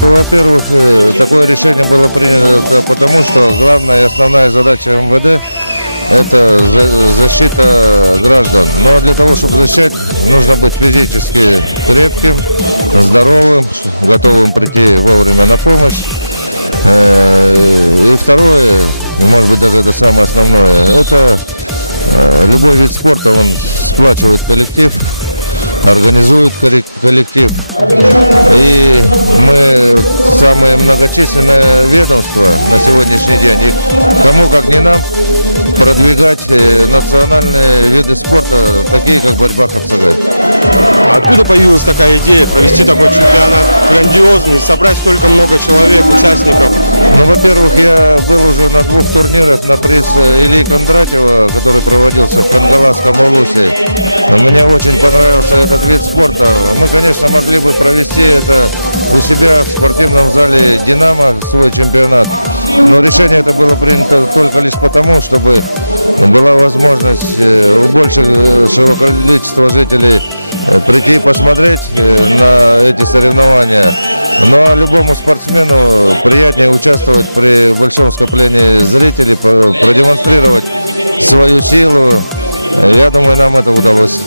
Во-первых, такое решение было принято потому, что главная и основная задача МВД – это защита граждан. Но для того, чтобы защищать, нужно быть физически крепким, здоровым, готовым прийти вовремя на помощь. И второе, и может быть даже это самое основное, это любой вид спорта, он сплачивает коллектив, организует коллектив. И мы самое многочисленное ведомство на сегодняшний день. И кому, как не нам, продвигать национальные виды спорта, такие как борьба Хапсагай. Откуда появилась такая идея провести такой чемпионат грандиозный, собрать столько много человек, участников? Ну, во-первых, я был уже на 2 турнирах на приз Ильи Кондратьева, который проводился в Хангаласском Улусе. Мне очень понравился этот вид спорта. Мы, конечно, могли бы провести это у себя в спортивном зале «Динамо», свой чемпионат. Но решение это было принято только лишь потому, чтобы была возможность у большего количества жителей прийти и посмотреть на эти соревнования. Но любому спортсмену приятнее участвовать при большом скоплении зрителей, продемонстрировать свою силу. Я думаю, нам это удалось.